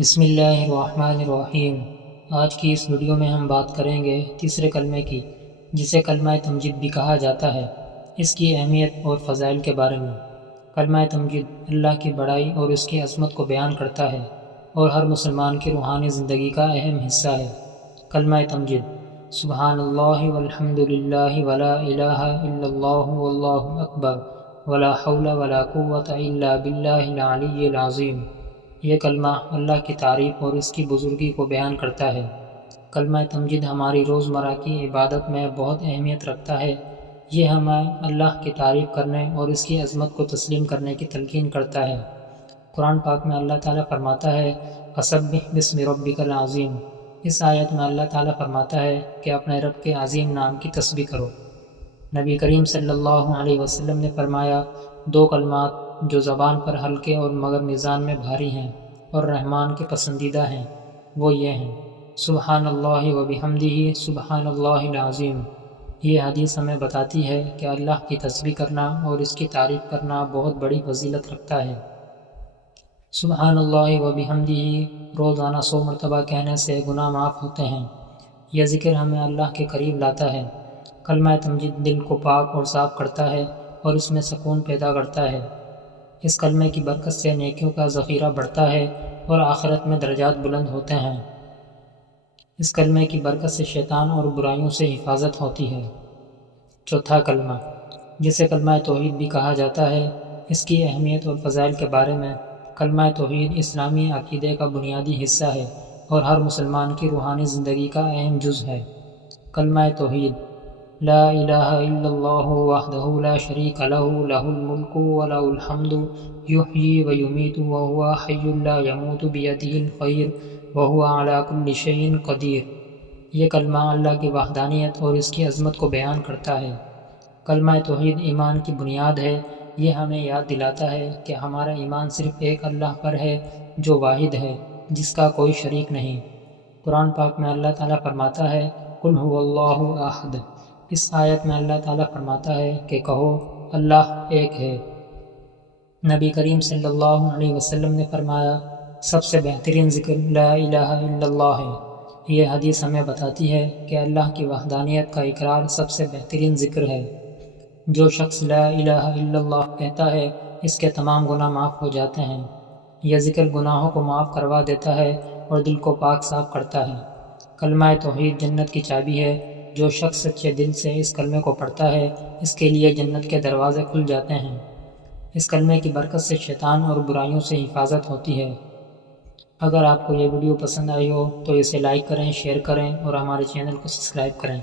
بسم اللہ الرحمن الرحیم۔ آج کی اس ویڈیو میں ہم بات کریں گے تیسرے کلمے کی، جسے کلمہ تمجید بھی کہا جاتا ہے، اس کی اہمیت اور فضائل کے بارے میں۔ کلمہ تمجید اللہ کی بڑائی اور اس کی عظمت کو بیان کرتا ہے اور ہر مسلمان کی روحانی زندگی کا اہم حصہ ہے۔ کلمہ تمجید: سبحان اللہ والحمد للہ ولا الہ الا اللہ واللہ اکبر ولا حول ولا قوة الا باللہ العلی العظیم۔ یہ کلمہ اللہ کی تعریف اور اس کی بزرگی کو بیان کرتا ہے۔ کلمہ تمجید ہماری روزمرہ کی عبادت میں بہت اہمیت رکھتا ہے۔ یہ ہمیں اللہ کی تعریف کرنے اور اس کی عظمت کو تسلیم کرنے کی تلقین کرتا ہے۔ قرآن پاک میں اللہ تعالیٰ فرماتا ہے: فسبح باسم ربک العظیم۔ اس آیت میں اللہ تعالیٰ فرماتا ہے کہ اپنے رب کے عظیم نام کی تسبیح کرو۔ نبی کریم صلی اللہ علیہ وسلم نے فرمایا: دو کلمات جو زبان پر ہلکے اور مگر میزان میں بھاری ہیں اور رحمان کے پسندیدہ ہیں، وہ یہ ہیں: سبحان اللہ و بحمدہ سبحان اللہ العظیم۔ یہ حدیث ہمیں بتاتی ہے کہ اللہ کی تسبیح کرنا اور اس کی تعریف کرنا بہت بڑی فضیلت رکھتا ہے۔ سبحان اللہ و بحمدہ روزانہ 100 مرتبہ کہنے سے گناہ معاف ہوتے ہیں۔ یہ ذکر ہمیں اللہ کے قریب لاتا ہے۔ کلمہ تمجید دل کو پاک اور صاف کرتا ہے اور اس میں سکون پیدا کرتا ہے۔ اس کلمے کی برکت سے نیکیوں کا ذخیرہ بڑھتا ہے اور آخرت میں درجات بلند ہوتے ہیں۔ اس کلمے کی برکت سے شیطان اور برائیوں سے حفاظت ہوتی ہے۔ چوتھا کلمہ، جسے کلمہ توحید بھی کہا جاتا ہے، اس کی اہمیت اور فضائل کے بارے میں۔ کلمہ توحید اسلامی عقیدے کا بنیادی حصہ ہے اور ہر مسلمان کی روحانی زندگی کا اہم جز ہے۔ کلمہ توحید: لا الہ الا اللہ وحدہ لا شریک لہ لہ الملک ولہ الحمد یحیی ویمیت وہو حی لا یموت بیدہ الخیر وہو علی کل شیء قدیر۔ یہ کلمہ اللہ کی وحدانیت اور اس کی عظمت کو بیان کرتا ہے۔ کلمہ توحید ایمان کی بنیاد ہے۔ یہ ہمیں یاد دلاتا ہے کہ ہمارا ایمان صرف ایک اللہ پر ہے جو واحد ہے، جس کا کوئی شریک نہیں۔ قرآن پاک میں اللہ تعالیٰ فرماتا ہے: قل هو اللہ احد۔ اس آیت میں اللہ تعالیٰ فرماتا ہے کہ کہو اللہ ایک ہے۔ نبی کریم صلی اللہ علیہ وسلم نے فرمایا: سب سے بہترین ذکر لا الہ الا اللہ ہے۔ یہ حدیث ہمیں بتاتی ہے کہ اللہ کی وحدانیت کا اقرار سب سے بہترین ذکر ہے۔ جو شخص لا الہ الا اللہ کہتا ہے، اس کے تمام گناہ معاف ہو جاتے ہیں۔ یہ ذکر گناہوں کو معاف کروا دیتا ہے اور دل کو پاک صاف کرتا ہے۔ کلمہ توحید جنت کی چابی ہے۔ جو شخص سچے دل سے اس کلمے کو پڑھتا ہے، اس کے لیے جنت کے دروازے کھل جاتے ہیں۔ اس کلمے کی برکت سے شیطان اور برائیوں سے حفاظت ہوتی ہے۔ اگر آپ کو یہ ویڈیو پسند آئی ہو تو اسے لائک کریں، شیئر کریں اور ہمارے چینل کو سبسکرائب کریں۔